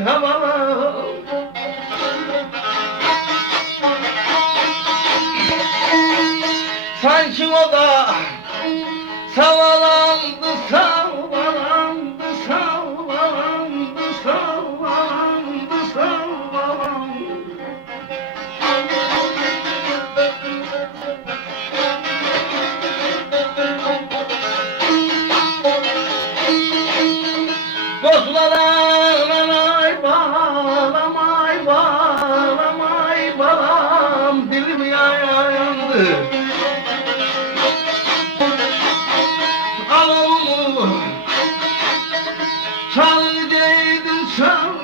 havalı. Sanki o da savalandı, savalandı, savalandı, savalandı, savalandı. Dostlarım ay balam, ay balam, ay balam, dilim yandı. Ağlamı çal dedim, çal